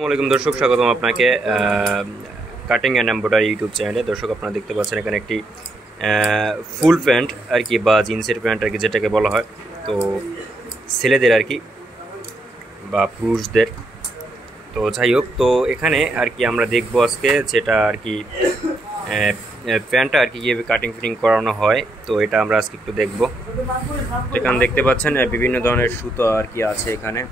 আসসালামু আলাইকুম দর্শক, স্বাগতম আপনাকে কাটিং অ্যান্ড এমব্রয়ডারি ইউটিউব চ্যানেলে। দর্শক আপনারা দেখতে পাচ্ছেন এখানে একটি ফুল প্যান্ট আর কি, বা জিন্সের প্যান্ট আর কি যেটাকে বলা হয়, তো ছেলেদের আর কি বা পুরুষদের। তো যাই হোক, তো এখানে আর কি আমরা দেখবো আজকে যেটা আর কি প্যান্টটা আর কি কীভাবে কাটিং ফিটিং করানো হয়, তো এটা আমরা আজকে একটু দেখবো। এখানে দেখতে পাচ্ছেন বিভিন্ন ধরনের সুতো আর কি আছে এখানে।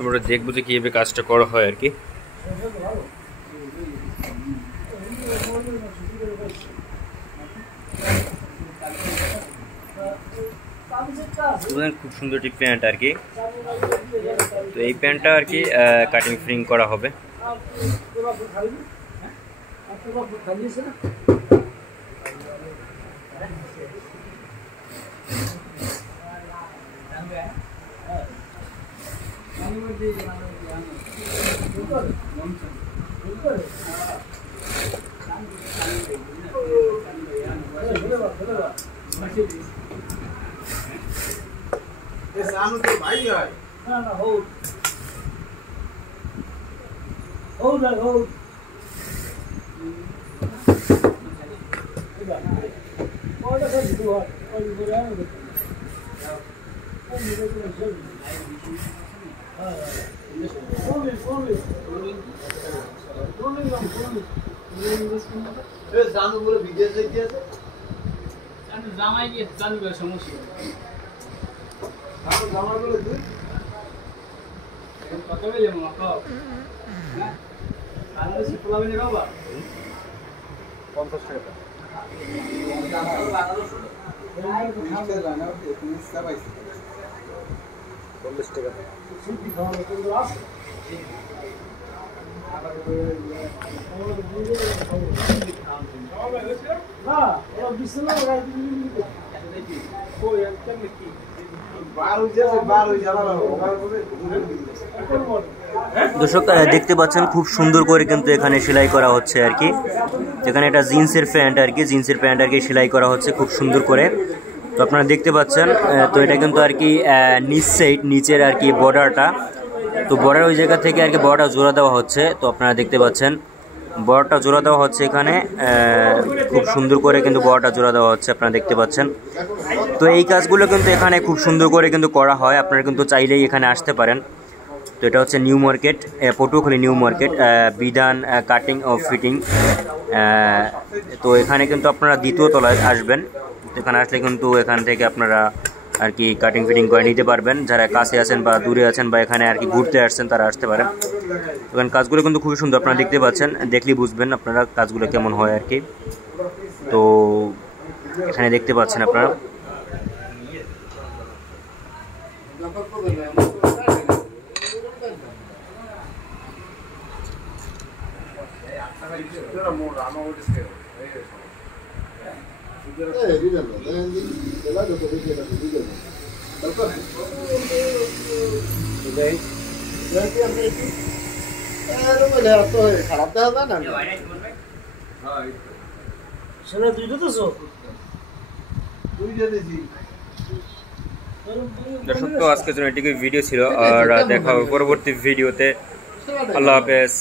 আমরা দেখবো যে কিভাবে কাজটা করা হয় আর কি। খুব সুন্দর একটি প্যান্ট আর কি, তো এই প্যান্টটা আর কি কাটিং ফিটিং করা হবে। দর্শক দেখতে পাচ্ছেন খুব সুন্দর করে কিন্তু এখানে সেলাই করা হচ্ছে আর কি। এখানে একটা জিন্সের প্যান্ট আর কি, জিন্সের প্যান্ট আর কি সেলাই করা হচ্ছে খুব সুন্দর করে। তো আপনারা দেখতে পাচ্ছেন, তো এটা কিন্তু আর কি নিচ সাইড, নিচের আর কি বর্ডারটা, তো বর্ডার ওই জায়গা থেকে আর কি বর্ডার জোড়া দেওয়া হচ্ছে। তো আপনারা দেখতে পাচ্ছেন বর্ডারটা জোড়া দেওয়া হচ্ছে এখানে, খুব সুন্দর করে কিন্তু বর্ডারটা জোড়া দেওয়া হচ্ছে, আপনারা দেখতে পাচ্ছেন। তো এই কাজগুলো কিন্তু এখানে খুব সুন্দর করে কিন্তু করা হয়, আপনারা কিন্তু চাইলেই এখানে আসতে পারেন। তো এটা হচ্ছে new market, Patuakhali new market, বিধান কাটিং ও ফিটিং। তো এখানে কিন্তু আপনারা দ্বিতীয় তলায় আসবেন। এখানে আসলে কিন্তু এখান থেকে আপনারা আর কি কাটিং ফিটিং করে নিতে পারবেন। যারা কাছে আছেন বা দূরে আছেন বা এখানে আর কি ঘুরতে আসছেন তারা আসতে পারেন। এখানে কাজগুলো কিন্তু খুবই সুন্দর, আপনারা দেখতে পাচ্ছেন, দেখলেই বুঝবেন আপনারা কাজগুলো কেমন হয় আর কি। তো এখানে দেখতে পাচ্ছেন আপনারা। দর্শক, তো আজকের জন্য এটুকুই ভিডিও ছিল, আর দেখা হবে পরবর্তী ভিডিওতে। আল্লাহ হাফেজ।